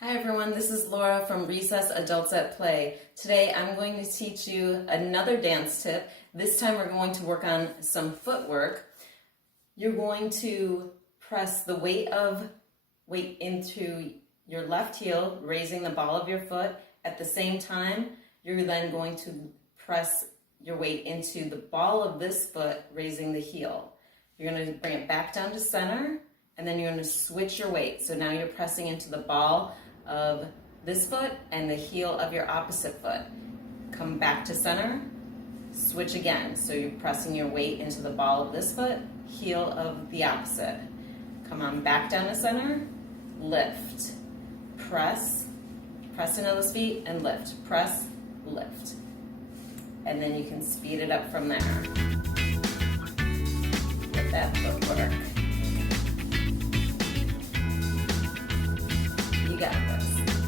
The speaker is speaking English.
Hi everyone, this is Laura from Recess Adults at Play. Today I'm going to teach you another dance tip. This time we're going to work on some footwork. You're going to press the weight into your left heel, raising the ball of your foot. At the same time, you're then going to press your weight into the ball of this foot, raising the heel. You're going to bring it back down to center, and then you're going to switch your weight. So now you're pressing into the ball of this foot and the heel of your opposite foot. Come back to center, switch again. So you're pressing your weight into the ball of this foot, heel of the opposite. Come on back down to center, lift, press into those feet and lift, press, lift. And then you can speed it up from there with that footwork. You got this.